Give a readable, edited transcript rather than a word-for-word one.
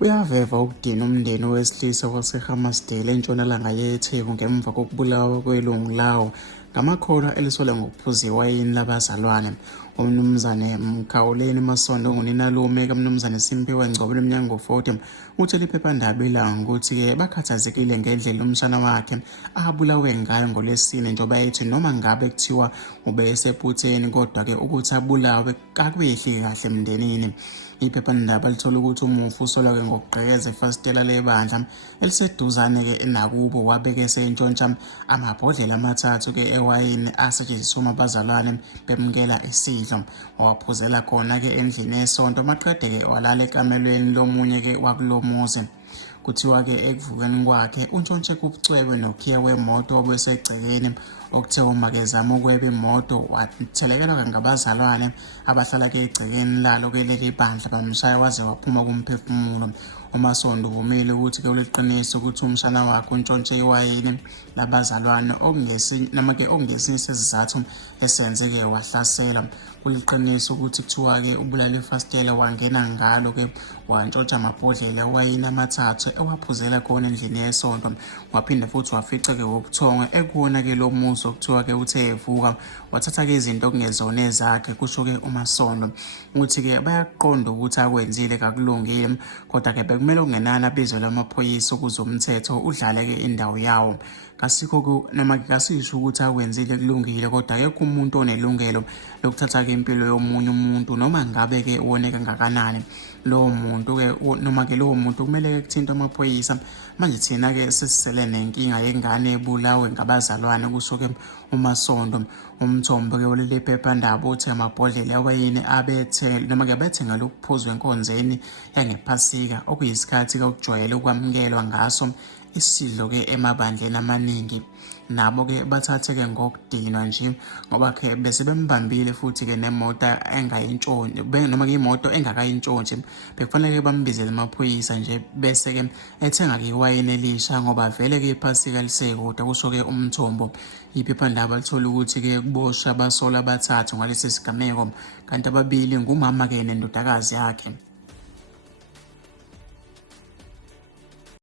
Uyaveva ukudinwa umndeni wesilisa waseHammarsdale entshonalanga yeTheku ngemva kokubulawa kwelungu lawo ngamakholwa elisolwa ngokuphuza iwayini labazalwane. UMnumzane Mkhawuleni Masondo onguninalume kaMnumzane Simphiwe Ngcobo leminyaka ngo-40 utshele iphephandaba Ilanga ukuthi bakhathazekile ngendlela umshana wakhe abulawe ngayo ngoLwesine njengoba ethi noma ngabe kuthiwa ubesephutheni kodwa-ke ukuthi abulawe kakuyehli kahle emndenini. Iphephandaba lithola ukuthi umufi usolwa ngokugqekeza ifasitela lebandla eliseduzane-ke nakubo wabe-ke esentshontsha amabhodlela amathathu-ke ewayini asetshenziswa abazalwane bemukela isidlo. Waphuzela khona-ke endlini esonto maqede-ke walala ekamelweni lomunye-ke wakulomuzi. Kuthiwa-ke ekuvukeni kwakhe untshontshe kubucwebe nokhiya wemoto obesegcekeni okuthe uma kezama ukweba imoto wathelekelwa ngabazalwane abahlala-ke egcekeni lalo-ke leli bandla bamshaya waze waphuma kumphefumulo. UMasondo uvumile ukuthi-ke uliqiniso ukuthi umshana wakhe untshontshe iwayini labazalwane okungesinye sezizathu esenze-ke wahlasela. Kuliqiniso ukuthi kuthiwa-ke ubulala ifasitela wangena ngalo-ke wantshontsha amabhodlela ewayini amathathu ewaphuzela khona endlini yesonto. Waphinde futhi wafica-ke wobuthongo ekuwona-ke lo muzi okuthiwa-ke uthe evuka wathatha-ke izinto okungezona ezakhe, kusho-ke uMasondo. Uthi-ke bayaqonda ukuthi akwenzile kakulungile kodwa-ke bekumele okungenani abizwe lamaphoyisa ukuze umthetho udlale-ke indawo yawo. Kasikho noma kasisho ukuthi akwenzile kulungile kodwa akekho umuntu onelungelo lokuthatha-ke impilo yomunye umuntu noma ngabe-ke wone kangakanani lowo muntu-ke noma-ke lowo muntu kumele-ke kuthinte amaphoyisa. Manje thina-ke sesisele nenkinga yengane ebulawe ngabazalwane, kusho-ke uMasondo. Umthombo-ke waleli phephandaba uthi amabhodlela ewayini noma-ke bethenga lokuphuzwa enkonzeni yangephasika okuyisikhathi-ke okujwayele ukwamukelwa ngaso isidlo-ke emabandleni amaningi. Nabo-ke bathathe-ke ngokudinwa nje ngoba-ke bese bembambile futhi-ke nemoto engayintshontshe noma-ke imoto engakayintshontshe bekufanele-ke bambizele amaphoyisa nje bese-ke ethenga-ke iwayini elisha ngoba vele-ke iphasika lisekude, kusho-ke umthombo. Iphephandaba lithola ukuthi-ke kuboshwa abasolwa abathathu ngalesi sigameko kanti ababili ngumama-ke nendodakazi yakhe.